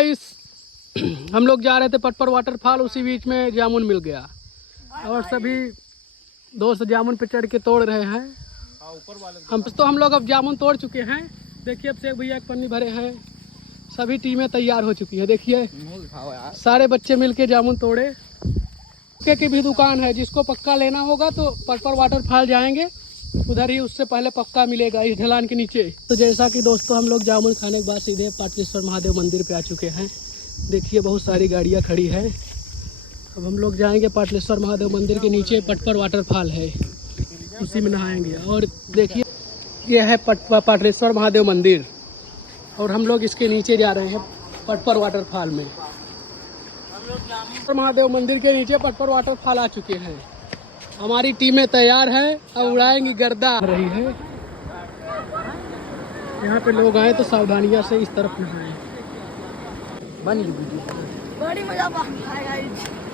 हम लोग जा रहे थे पटपर वाटरफॉल, उसी बीच में जामुन मिल गया और सभी दोस्त जामुन पे चढ़ के तोड़ रहे हैं। हम लोग अब जामुन तोड़ चुके हैं। देखिए अब से भैया एक पन्नी भरे हैं। सभी टीमें तैयार हो चुकी है। देखिए सारे बच्चे मिलके जामुन तोड़े। पक्के की भी दुकान है, जिसको पक्का लेना होगा तो पटपर वाटरफॉल जाएंगे, उधर ही उससे पहले पक्का मिलेगा इस ढलान के नीचे। तो जैसा कि दोस्तों हम लोग जामुन खाने के बाद सीधे पाटलेश्वर महादेव मंदिर पे आ चुके हैं। देखिए बहुत सारी गाड़ियां खड़ी है। अब हम लोग जाएंगे पाटलेश्वर महादेव मंदिर के नीचे पटपर वाटरफॉल है, उसी में नहाएंगे। और देखिए ये है पाटलेश्वर महादेव मंदिर और हम लोग इसके नीचे जा रहे हैं पटपर वाटरफॉल में। महादेव मंदिर के नीचे पटपर वाटरफॉल आ चुके हैं। हमारी टीमें तैयार है, अब उड़ाएंगी गर्दा रही है। यहाँ पे लोग आए तो सावधानियां से इस तरफ नहाएं। बड़ी मजा आएगा।